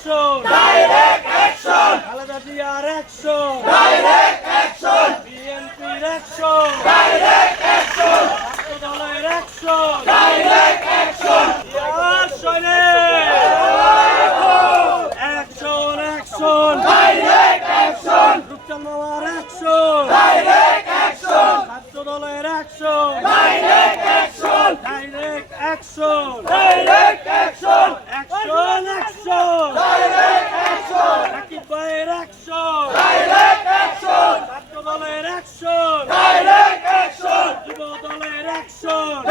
Action! Direct action! Khaleda জিয়ার action! Direct action! বিএনপির action! Direct action! ছাত্র দলের action! Direct action! ইয়ার সৈনিক! Action! Action! Direct action! রূপচাঁদ মামার action! Direct action! ছাত্র দলের action! Direct action! Direct action! Direct action! Action! Action! Direct action! Rakib Bhaiyer action! Direct action! ছাত্র দলের action! Direct action! যুব দলের action!